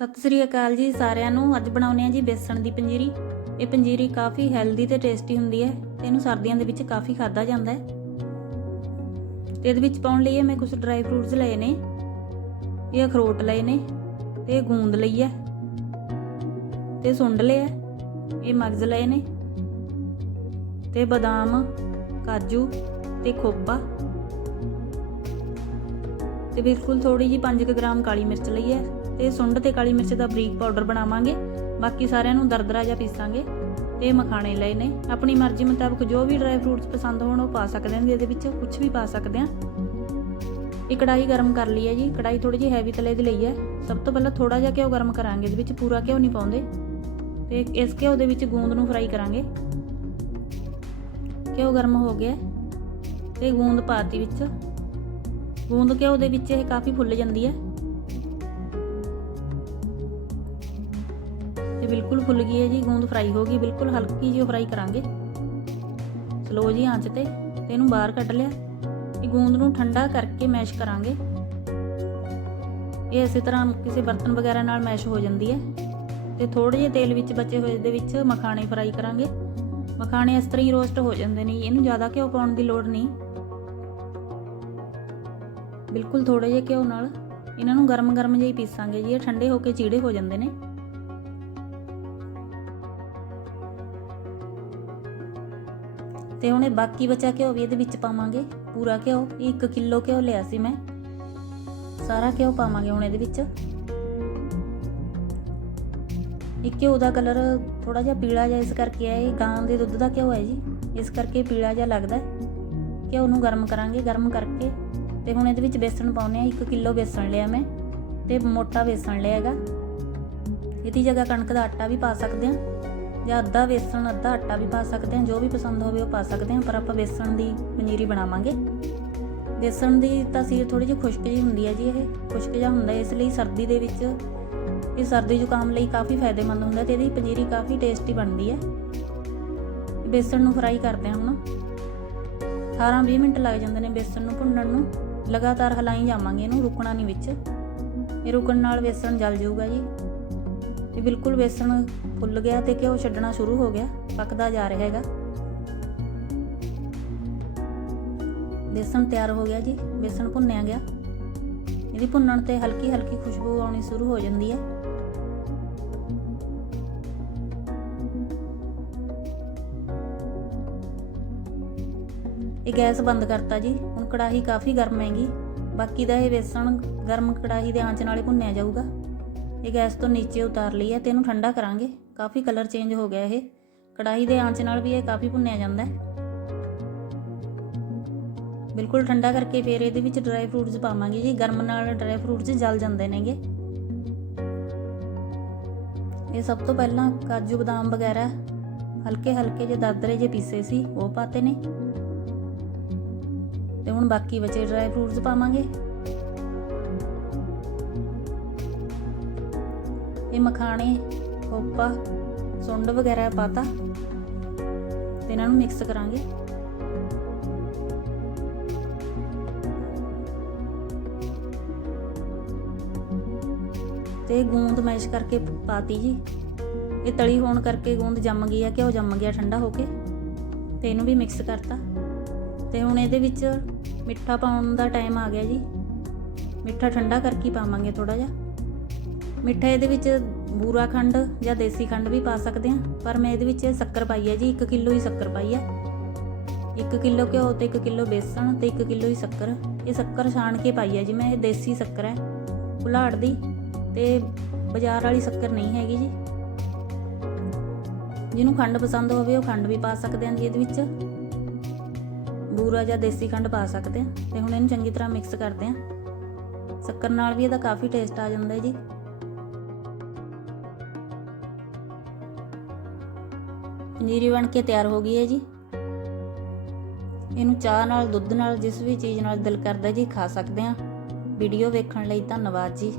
ਸਤਿ ਸ੍ਰੀ ਅਕਾਲ ਜੀ ਸਾਰਿਆਂ ਨੂੰ। ਅੱਜ ਬਣਾਉਨੇ ਆ ਜੀ ਬੇਸਣ ਦੀ ਪੰਜੀਰੀ। ਇਹ ਪੰਜੀਰੀ ਕਾਫੀ ਹੈਲਦੀ ਤੇ ਟੇਸਟੀ ਹੁੰਦੀ ਹੈ ਤੇ ਇਹਨੂੰ ਸਰਦੀਆਂ ਦੇ ਵਿੱਚ ਕਾਫੀ ਖਾਦਾ ਜਾਂਦਾ ਹੈ। ਤੇ ਇਹਦੇ ਵਿੱਚ ਪਾਉਣ ਲਈ ਮੈਂ ਕੁਝ ਡਰਾਈ ਫਰੂਟਸ ਲਏ ਨੇ। ਇਹ ਅਖਰੋਟ ਲਏ ਨੇ ਤੇ ਗੂੰਦ ਲਈ ਹੈ। ਤੇ ਸੁੰਡ ਲਿਆ ਇਹ ਮਗਜ਼ ਲਏ ਨੇ। ਤੇ ਬਦਾਮ, ਕਾਜੂ ਤੇ ਖੋਪਾ। ਤੇ ਬਿਲਕੁਲ ਥੋੜੀ ਜੀ 5 ਗ੍ਰਾਮ ਕਾਲੀ ਮਿਰਚ ਲਈ ਹੈ ਤੇ ਸੁੰਡ ਤੇ ਕਾਲੀ ਮਿਰਚ ਦਾ ਬਰੀਕ ਪਾਊਡਰ ਬਣਾਵਾਂਗੇ। ਬਾਕੀ ਸਾਰਿਆਂ ਨੂੰ ਦਰਦਰਾ ਜਿਹਾ ਪੀਸਾਂਗੇ ਤੇ ਮਖਾਣੇ ਲਏ ਨੇ। ਆਪਣੀ ਮਰਜ਼ੀ ਮੁਤਾਬਕ ਜੋ ਵੀ ਡਰਾਈ ਫਰੂਟਸ ਪਸੰਦ ਹੋਣ, ਉਹ ਪਾ ਸਕਦੇ ਹਾਂ ਇਹਦੇ ਵਿੱਚ ਕੁਝ ਵੀ ਪਾ ਸਕਦੇ ਹਾਂ। ਇਹ ਕੜਾਈ ਗਰਮ ਕਰ ਲਈ ਹੈ ਜੀ। ਕੜਾਈ ਥੋੜੀ ਜਿਹੀ ਹੈਵੀ ਤਲੇ ਦੀ ਲਈ ਹੈ। ਸਭ ਤੋਂ ਪਹਿਲਾਂ ਥੋੜਾ ਜਿਹਾ ਘਿਓ ਗਰਮ ਕਰਾਂਗੇ, ਇਹਦੇ ਵਿੱਚ ਪੂਰਾ ਘਿਓ ਨਹੀਂ ਪਾਉਂਦੇ। ਤੇ ਇਸ ਘਿਓ ਦੇ ਵਿੱਚ ਗੂੰਦ ਨੂੰ ਫਰਾਈ ਕਰਾਂਗੇ। ਘਿਓ ਗਰਮ ਹੋ ਗਿਆ। ਤੇ ਗੂੰਦ ਪਾਤੀ ਵਿੱਚ। ਗੂੰਦ ਘਿਓ ਦੇ ਵਿੱਚ ਇਹ ਕਾਫੀ ਫੁੱਲ ਜਾਂਦੀ ਹੈ। ਤੇ ਬਿਲਕੁਲ ਫੁੱਲ ਗਈ ਹੈ ਜੀ, ਗੂੰਦ ਫਰਾਈ ਹੋ ਗਈ, ਬਿਲਕੁਲ ਹਲਕੀ ਜਿਹੀ ਫਰਾਈ ਕਰਾਂਗੇ। ਸਲੋ ਜੀ ਆਂਚ ਤੇ ਤੇ ਇਹਨੂੰ ਬਾਹਰ ਕੱਢ ਲਿਆ। ਇਹ ਗੂੰਦ ਨੂੰ ਠੰਡਾ ਕਰਕੇ ਮੈਸ਼ ਕਰਾਂਗੇ। ਇਹ ਇਸੇ ਤਰ੍ਹਾਂ ਕਿਸੇ ਬਰਤਨ ਵਗੈਰਾ ਨਾਲ ਮੈਸ਼ ਹੋ ਜਾਂਦੀ ਹੈ। ਤੇ ਥੋੜੇ ਜਿਹੇ ਤੇਲ ਵਿੱਚ ਬਚੇ ਹੋਏ ਦੇ ਵਿੱਚ ਮਖਾਣੇ ਫਰਾਈ ਕਰਾਂਗੇ। ਮਖਾਣੇ ਇਸ ਤਰ੍ਹਾਂ ਹੀ ਰੋਸਟ ਹੋ ਜਾਂਦੇ ਨੇ ਇਹਨੂੰ ਜ਼ਿਆਦਾ ਘਿਓ ਪਾਉਣ ਦੀ ਲੋੜ ਨਹੀਂ। ਬਿਲਕੁਲ ਥੋੜੇ ਜਿਹੇ ਘਿਓ ਨਾਲ। ਇਹਨਾਂ ਨੂੰ ਗਰਮ-ਗਰਮ ਜਿਹੀ ਪੀਸਾਂਗੇ ਜੀ, ਇਹ ਠੰਡੇ ਹੋ ਕੇ ਚੀੜੇ ਹੋ ਜਾਂਦੇ ਨੇ। ਤੇ ਉਹਨੇ ਬਾਕੀ ਬਚਾ ਘਿਓ ਵੀ ਇਹਦੇ ਵਿੱਚ ਪਾਵਾਂਗੇ। ਪੂਰਾ ਘਿਓ 1 ਕਿਲੋ ਘਿਓ ਲਿਆ ਸੀ ਮੈਂ। ਸਾਰਾ ਘਿਓ ਪਾਵਾਂਗੇ ਹੁਣ ਇਹਦੇ ਵਿੱਚ। ਇਹ ਘਿਓ ਦਾ ਕਲਰ ਥੋੜਾ ਜਿਹਾ ਪੀਲਾ ਜਿਹਾ ਇਸ ਕਰਕੇ ਹੈ, ਇਹ ਗਾਂ ਦੇ ਦੁੱਧ ਦਾ ਘਿਓ ਹੈ ਜੀ। ਇਸ ਕਰਕੇ ਪੀਲਾ ਜਿਹਾ ਲੱਗਦਾ ਹੈ। ਘਿਓ ਨੂੰ ਗਰਮ ਕਰਾਂਗੇ, ਗਰਮ ਕਰਕੇ। ਤੇ ਹੁਣ ਇਹਦੇ ਵਿੱਚ ਬੇਸਣ ਪਾਉਨੇ ਆ 1 ਕਿਲੋ ਬੇਸਣ ਲਿਆ ਮੈਂ, ਤੇ ਮੋਟਾ ਬੇਸਣ ਲਿਆ ਹੈਗਾ। ਇਹਦੀ ਜਗ੍ਹਾ ਕਣਕ ਦਾ ਆਟਾ ਵੀ ਪਾ ਸਕਦੇ ਆ ਜਾਂ ਅੱਧਾ ਬੇਸਣ, ਅੱਧਾ ਆਟਾ ਵੀ ਪਾ ਸਕਦੇ ਆ ਜੋ ਵੀ ਪਸੰਦ ਹੋਵੇ ਉਹ ਪਾ ਸਕਦੇ ਆ ਪਰ ਆਪਾਂ ਬੇਸਣ ਦੀ ਪਨੀਰੀ ਬਣਾਵਾਂਗੇ। ਬੇਸਣ ਦੀ ਤਸੀਰ ਥੋੜੀ ਜਿਹੀ ਖੁਸ਼ਕ ਜਿਹੀ ਹੁੰਦੀ ਹੈ ਜੀ ਇਹ, ਖੁਸ਼ਕ ਜਿਹਾ ਹੁੰਦਾ ਇਸ ਲਈ ਸਰਦੀ ਦੇ ਵਿੱਚ ਇਹ ਸਰਦੀ ਜ਼ੁਕਾਮ ਲਈ ਕਾਫੀ ਫਾਇਦੇਮੰਦ ਹੁੰਦਾ ਤੇ ਇਹਦੀ ਪਨੀਰੀ ਕਾਫੀ ਟੇਸਟੀ ਬਣਦੀ ਹੈ। ਬੇਸਣ ਨੂੰ ਫਰਾਈ ਕਰਦੇ ਹਾਂ ਹੁਣ। 18-20 ਮਿੰਟ ਲੱਗ ਜਾਂਦੇ ਨੇ ਬੇਸਣ ਨੂੰ ਭੁੰਨਣ ਨੂੰ। ਲਗਾਤਾਰ ਹਲਾਈ ਜਾਵਾਂਗੇ ਇਹਨੂੰ, ਰੁਕਣਾ ਨਹੀਂ ਵਿੱਚ। ਇਹ ਰੁਕਣ ਨਾਲ ਵੇਸਣ ਜਲ ਜਾਊਗਾ ਜੀ। ਇਹ ਬਿਲਕੁਲ ਬੇਸਣ ਫੁੱਲ ਗਿਆ ਤੇ ਘਿਓ ਛੱਡਣਾ ਸ਼ੁਰੂ ਹੋ ਗਿਆ, ਪੱਕਦਾ ਜਾ ਰਿਹਾ ਹੈਗਾ। ਬੇਸਣ ਤਿਆਰ ਹੋ ਗਿਆ ਜੀ ਬੇਸਣ ਭੁੰਨਿਆ ਗਿਆ। ਇਹਦੀ ਭੁੰਨਣ ਤੇ ਹਲਕੀ ਹਲਕੀ ਖੁਸ਼ਬੂ ਆਉਣੀ ਸ਼ੁਰੂ ਹੋ ਜਾਂਦੀ ਹੈ। ਇਹ ਗੈਸ ਬੰਦ ਕਰਤਾ ਜੀ। ਹੁਣ ਕੜਾਹੀ ਕਾਫੀ ਗਰਮ ਹੈਗੀ। ਬਾਕੀ ਦਾ ਇਹ ਵੇਸਣ ਗਰਮ ਕੜਾਹੀ ਦੇ ਆਂਚ ਨਾਲ ਹੀ ਭੁੰਨਿਆ ਜਾਊਗਾ। ਇਹ ਗੈਸ ਤੋਂ ਨੀਚੇ ਉਤਾਰ ਲਈ ਹੈ ਤੇ ਇਹਨੂੰ ਠੰਡਾ ਕਰਾਂਗੇ। ਕਾਫੀ ਕਲਰ ਚੇਂਜ ਹੋ ਗਿਆ ਇਹ। ਕੜਾਹੀ ਦੇ ਆਂਚ ਨਾਲ ਵੀ ਇਹ ਕਾਫੀ ਭੁੰਨਿਆ ਜਾਂਦਾ ਹੈ। ਬਿਲਕੁਲ ਠੰਡਾ ਕਰਕੇ ਫਿਰ ਇਹਦੇ ਵਿੱਚ ਡਰਾਈ ਫਰੂਟਸ ਪਾਵਾਂਗੇ ਜੀ। ਗਰਮ ਨਾਲ ਡਰਾਈ ਫਰੂਟਸ ਜਲ ਜਾਂਦੇ ਨੇਗੇ। ਇਹ ਸਭ ਤੋਂ ਪਹਿਲਾਂ ਕਾਜੂ ਬਦਾਮ ਵਗੈਰਾ ਹਲਕੇ ਹਲਕੇ ਜੇ ਦਰਦਰੇ ਜਿਹੇ ਪੀਸੇ ਸੀ, ਉਹ ਪਾਤੇ ਨੇ। ਤੇ ਹੁਣ ਬਾਕੀ ਬਚੇ ਡਰਾਈ ਫਰੂਟਸ ਪਾਵਾਂਗੇ। ਇਹ ਮਖਾਣੇ ਖੋਪਾ ਸੁੰਡ ਵਗੈਰਾ ਪਾਤਾ। ਤੇ ਇਹਨਾਂ ਨੂੰ ਮਿਕਸ ਕਰਾਂਗੇ। ਤੇ ਗੂੰਦ ਮੈਸ਼ ਕਰਕੇ ਪਾਤੀ ਜੀ। ਇਹ ਤਲੀ ਹੋਣ ਕਰਕੇ ਗੂੰਦ ਜੰਮ ਗਈ ਆ, ਘਿਓ ਜੰਮ ਗਿਆ ਠੰਡਾ ਹੋ ਕੇ। ਤੇ ਇਹਨੂੰ ਵੀ ਮਿਕਸ ਕਰਤਾ। ਤੇ ਹੁਣ ਇਹਦੇ ਵਿੱਚ ਮਿੱਠਾ ਪਾਉਣ ਦਾ ਟਾਈਮ ਆ ਗਿਆ ਜੀ। ਮਿੱਠਾ ਠੰਡਾ ਕਰਕੇ ਪਾਵਾਂਗੇ ਥੋੜਾ ਜਿਹਾ। ਮਿੱਠਾ ਇਹਦੇ ਵਿੱਚ ਬੂਰਾ ਖੰਡ ਜਾਂ ਦੇਸੀ ਖੰਡ ਵੀ ਪਾ ਸਕਦੇ ਆ ਪਰ ਮੈਂ ਇਹਦੇ ਵਿੱਚ ਸ਼ੱਕਰ ਪਾਈ ਹੈ ਜੀ 1 ਕਿਲੋ ਹੀ ਸ਼ੱਕਰ ਪਾਈ ਹੈ। 1 ਕਿਲੋ ਘਿਓ ਤੇ 1 ਕਿਲੋ ਬੇਸਣ ਤੇ 1 ਕਿਲੋ ਹੀ ਸ਼ੱਕਰ। ਇਹ ਸ਼ੱਕਰ ਛਾਣ ਕੇ ਪਾਈ ਹੈ ਜੀ ਮੈਂ, ਇਹ ਦੇਸੀ ਸ਼ੱਕਰ ਹੈ ਕੁਲਾੜ ਦੀ। ਤੇ ਬਾਜ਼ਾਰ ਵਾਲੀ ਸ਼ੱਕਰ ਨਹੀਂ ਹੈਗੀ ਜੀ। ਜਿਹਨੂੰ ਖੰਡ ਪਸੰਦ ਹੋਵੇ ਉਹ ਖੰਡ ਵੀ ਪਾ ਸਕਦੇ ਹਾਂ ਜੀ ਇਹਦੇ ਵਿੱਚ। ਬੂਰਾ ਜਾਂ ਦੇਸੀ ਖੰਡ ਪਾ ਸਕਦੇ ਹਾਂ ਤੇ ਹੁਣ ਇਹਨੂੰ ਚੰਗੀ ਤਰ੍ਹਾਂ ਮਿਕਸ ਕਰਦੇ ਹਾਂ। ਸ਼ੱਕਰ ਨਾਲ ਵੀ ਇਹਦਾ ਕਾਫੀ ਟੇਸਟ ਆ ਜਾਂਦਾ ਹੈ ਜੀ। ਪਨੀਰੀ ਬਣ ਕੇ ਤਿਆਰ ਹੋ ਗਈ ਹੈ ਜੀ। ਇਹਨੂੰ ਚਾਹ ਨਾਲ, ਦੁੱਧ ਨਾਲ, ਜਿਸ ਵੀ ਚੀਜ਼ ਨਾਲ ਦਿਲ ਕਰਦਾ ਜੀ, ਖਾ ਸਕਦੇ ਹਾਂ। ਵੀਡੀਓ ਵੇਖਣ ਲਈ ਧੰਨਵਾਦ ਜੀ।